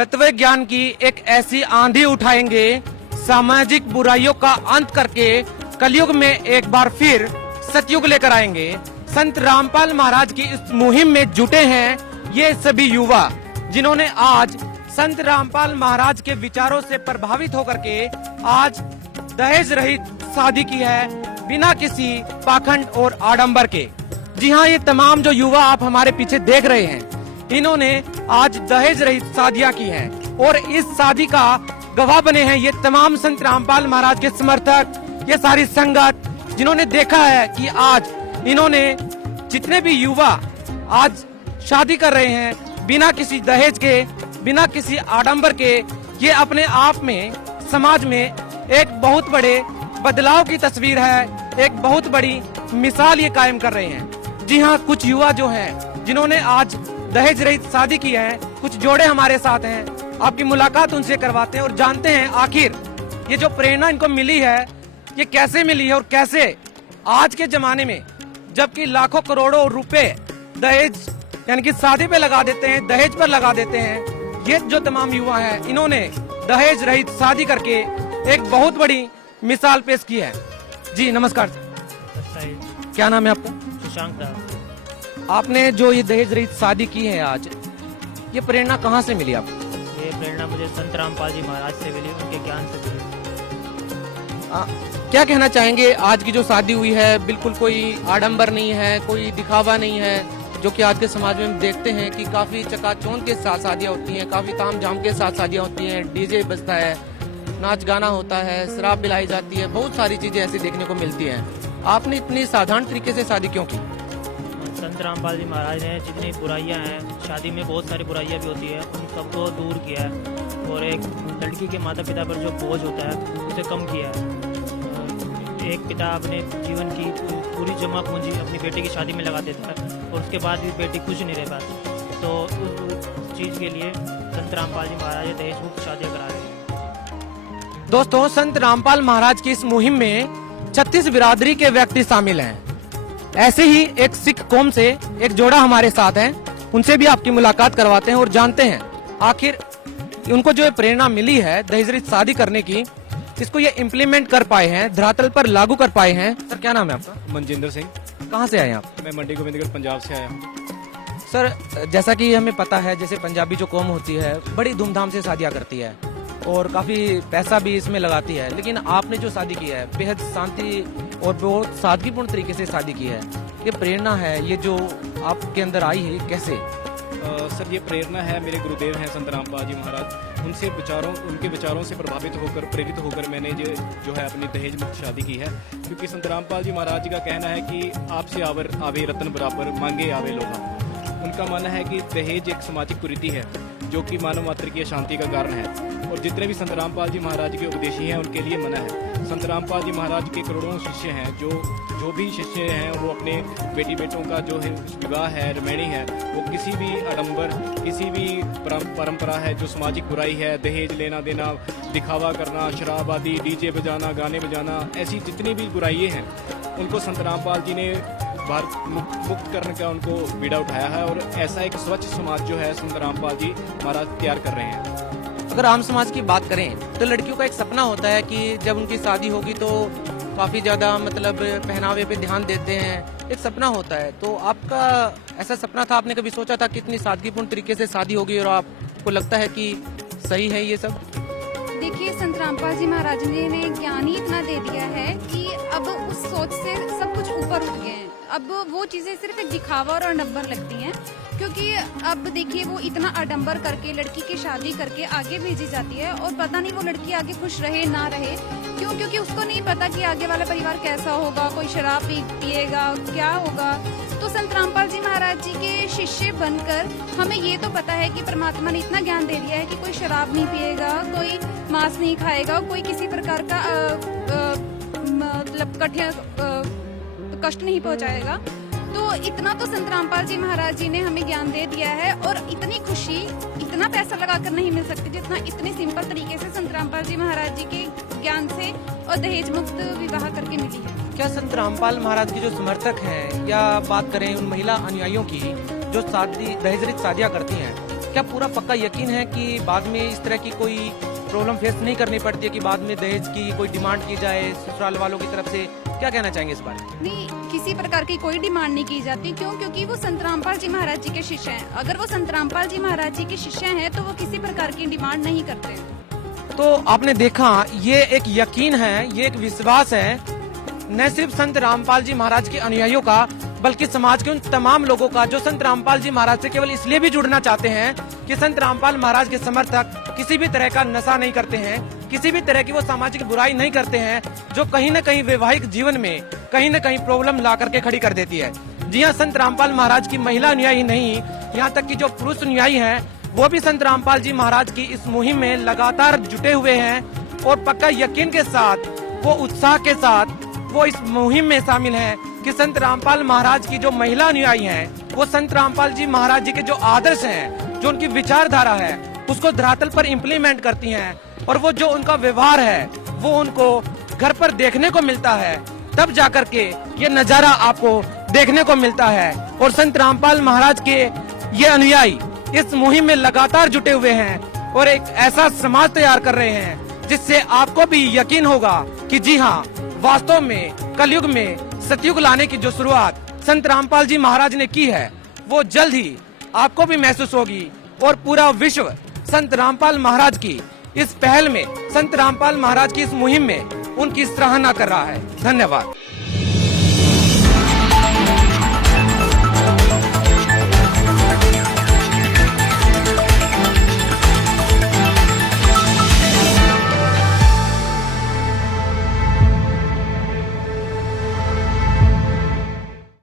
तत्व ज्ञान की एक ऐसी आंधी उठाएंगे, सामाजिक बुराइयों का अंत करके कलयुग में एक बार फिर सतयुग लेकर आएंगे। संत रामपाल महाराज की इस मुहिम में जुटे हैं ये सभी युवा, जिन्होंने आज संत रामपाल महाराज के विचारों से प्रभावित होकर के आज दहेज रहित शादी की है, बिना किसी पाखंड और आडंबर के। जी हाँ, ये तमाम जो युवा आप हमारे पीछे देख रहे हैं, इन्होंने आज दहेज रहित शादियां की हैं और इस शादी का गवाह बने हैं ये तमाम संत रामपाल महाराज के समर्थक, ये सारी संगत, जिन्होंने देखा है कि आज इन्होंने जितने भी युवा आज शादी कर रहे हैं बिना किसी दहेज के, बिना किसी आडंबर के, ये अपने आप में समाज में एक बहुत बड़े बदलाव की तस्वीर है, एक बहुत बड़ी मिसाल ये कायम कर रहे हैं। जी हाँ, कुछ युवा जो हैं जिन्होंने आज दहेज रहित शादी की है, कुछ जोड़े हमारे साथ हैं, आपकी मुलाकात उनसे करवाते हैं और जानते हैं आखिर ये जो प्रेरणा इनको मिली है ये कैसे मिली है और कैसे आज के जमाने में जबकि लाखों करोड़ों रुपए दहेज यानी कि शादी पे लगा देते हैं, दहेज पर लगा देते हैं, ये जो तमाम युवा हैं इन्होंने दहेज रहित शादी करके एक बहुत बड़ी मिसाल पेश की है। जी नमस्कार सर, क्या नाम है आपका? सुशांत दास। आपने जो ये दहेज रहित शादी की है आज, ये प्रेरणा कहाँ से मिली आपको? ये प्रेरणा मुझे संत रामपाल जी महाराज से मिली, उनके ज्ञान से मिली। क्या कहना चाहेंगे, आज की जो शादी हुई है बिल्कुल कोई आडंबर नहीं है, कोई दिखावा नहीं है, जो कि आज के समाज में हम देखते हैं कि काफी चकाचौंध के साथ शादियाँ होती हैं, काफी तामझाम के साथ शादियाँ होती हैं, डीजे बजता है, नाच गाना होता है, शराब पिलाई जाती है, बहुत सारी चीजें ऐसी देखने को मिलती हैं। आपने इतनी साधारण तरीके से शादी क्यों की? संत रामपाल जी महाराज ने जितनी बुराइयां हैं, शादी में बहुत सारी बुराइयां भी होती है, उन सबको दूर किया है और एक लड़की के माता पिता पर जो बोझ होता है उसे कम किया है। एक पिता अपने जीवन की पूरी जमा पूंजी अपनी बेटी की शादी में लगा देता है और उसके बाद भी बेटी खुश नहीं रह पाती, तो उस चीज़ के लिए संत रामपाल जी महाराज दहेज मुक्त शादियाँ करा रहे हैं। दोस्तों, संत रामपाल महाराज की इस मुहिम में 36 बिरादरी के व्यक्ति शामिल हैं। ऐसे ही एक सिख कौम से एक जोड़ा हमारे साथ हैं, उनसे भी आपकी मुलाकात करवाते हैं और जानते हैं आखिर उनको जो प्रेरणा मिली है दहेज रहित शादी करने की, इसको ये इम्प्लीमेंट कर पाए हैं, धरातल पर लागू कर पाए हैं। सर क्या नाम है आपका? मनजिंदर सिंह। कहाँ से आए आप? मैं मंडी गोविंदगढ़ पंजाब से आया हूँ। सर जैसा कि हमें पता है, जैसे पंजाबी जो कौम होती है बड़ी धूमधाम से शादियाँ करती है और काफी पैसा भी इसमें लगाती है, लेकिन आपने जो शादी की है बेहद शांति और बहुत सादगीपूर्ण तरीके से शादी की है। ये प्रेरणा है, ये जो आपके अंदर आई है, कैसे? सर ये प्रेरणा है, मेरे गुरुदेव हैं संत रामपाल जी महाराज, उनके विचारों से प्रभावित होकर, प्रेरित होकर मैंने जो है अपनी दहेज मुक्त शादी की है। क्योंकि संत रामपाल जी महाराज जी का कहना है कि आपसे आवे रतन बराबर, मांगे आवे लोहा। उनका मानना है कि दहेज एक सामाजिक कुरीति है जो कि मानव मात्र की अशांति का कारण है और जितने भी संत रामपाल जी महाराज के उपदेशी हैं उनके लिए मना है। संत रामपाल जी महाराज के करोड़ों शिष्य हैं, जो भी शिष्य हैं वो अपने बेटी बेटों का जो है विवाह है, रमैणी है, वो किसी भी आडंबर, किसी भी परंपरा है जो सामाजिक बुराई है, दहेज लेना देना, दिखावा करना, शराब आदि, डीजे बजाना, गाने बजाना, ऐसी जितनी भी बुराइयां हैं उनको संत रामपाल जी ने मुक्त करने का उनको बीड़ा उठाया है और ऐसा एक स्वच्छ समाज जो है संत रामपाल जी महाराज तैयार कर रहे हैं। अगर आम समाज की बात करें तो लड़कियों का एक सपना होता है कि जब उनकी शादी होगी तो काफी ज्यादा मतलब पहनावे पे ध्यान देते हैं, एक सपना होता है। तो आपका ऐसा सपना था? आपने कभी सोचा था कि इतनी सादगीपूर्ण तरीके से शादी होगी और आपको लगता है कि सही है ये सब? देखिए, संत रामपाल जी महाराज जी ने ज्ञान ही इतना दे दिया है कि अब उस सोच से सब कुछ ऊपर उठ गए हैं। अब वो चीजें सिर्फ एक दिखावा और आडंबर लगती हैं, क्योंकि अब देखिए वो इतना आडंबर करके लड़की की शादी करके आगे भेजी जाती है और पता नहीं वो लड़की आगे खुश रहे ना रहे। क्यों? क्योंकि उसको नहीं पता कि आगे वाला परिवार कैसा होगा, कोई शराब पिएगा, क्या होगा। तो संत रामपाल जी महाराज जी के शिष्य बनकर हमें ये तो पता है कि परमात्मा ने इतना ज्ञान दे दिया है कि कोई शराब नहीं पिएगा, कोई मांस नहीं खाएगा, कोई किसी प्रकार का मतलब कष्ट नहीं पहुंचाएगा। तो इतना तो संत रामपाल जी महाराज जी ने हमें ज्ञान दे दिया है और इतनी खुशी इतना पैसा लगाकर नहीं मिल सकती जितना इतने सिंपल तरीके से संत रामपाल जी महाराज जी के ज्ञान से और दहेज मुक्त विवाह करके मिली है। क्या संत रामपाल महाराज के जो समर्थक हैं या बात करें उन महिला अनुयायियों की जो दहेज रहित शादियाँ करती हैं, क्या पूरा पक्का यकीन है कि बाद में इस तरह की कोई प्रॉब्लम फेस नहीं करनी पड़ती है कि बाद में दहेज की कोई डिमांड की जाए ससुराल वालों की तरफ से? क्या कहना चाहेंगे इस बारे में? नहीं, किसी प्रकार की कोई डिमांड नहीं की जाती। क्यों? क्योंकि वो संत रामपाल जी महाराज जी के शिष्य हैं। अगर वो संत रामपाल जी महाराज जी के शिष्य हैं तो वो किसी प्रकार की डिमांड नहीं करते। तो आपने देखा, ये एक यकीन है, ये एक विश्वास है न सिर्फ संत रामपाल जी महाराज के अनुयायियों का, बल्कि समाज के उन तमाम लोगों का जो संत रामपाल जी महाराज से केवल इसलिए भी जुड़ना चाहते हैं कि संत रामपाल महाराज के समर्थक किसी भी तरह का नशा नहीं करते हैं, किसी भी तरह की वो सामाजिक बुराई नहीं करते हैं जो कहीं न कहीं वैवाहिक जीवन में कहीं न कहीं प्रॉब्लम ला करके खड़ी कर देती है। जी हाँ, संत रामपाल महाराज की महिला अनुयायी नहीं, यहाँ तक कि जो पुरुष अनुयायी हैं वो भी संत रामपाल जी महाराज की इस मुहिम में लगातार जुटे हुए हैं और पक्का यकीन के साथ, वो उत्साह के साथ वो इस मुहिम में शामिल हैं कि संत रामपाल महाराज की जो महिला अनुयायी हैं वो संत रामपाल जी महाराज जी के जो आदर्श हैं, जो उनकी विचारधारा है उसको धरातल पर इम्प्लीमेंट करती हैं और वो जो उनका व्यवहार है वो उनको घर पर देखने को मिलता है। तब जाकर के ये नजारा आपको देखने को मिलता है और संत रामपाल महाराज के ये अनुयायी इस मुहिम में लगातार जुटे हुए हैं और एक ऐसा समाज तैयार कर रहे हैं जिससे आपको भी यकीन होगा कि जी हाँ, वास्तव में कलयुग में सतयुग लाने की जो शुरुआत संत रामपाल जी महाराज ने की है वो जल्द ही आपको भी महसूस होगी और पूरा विश्व संत रामपाल महाराज की इस पहल में, संत रामपाल महाराज की इस मुहिम में उनकी सराहना कर रहा है। धन्यवाद।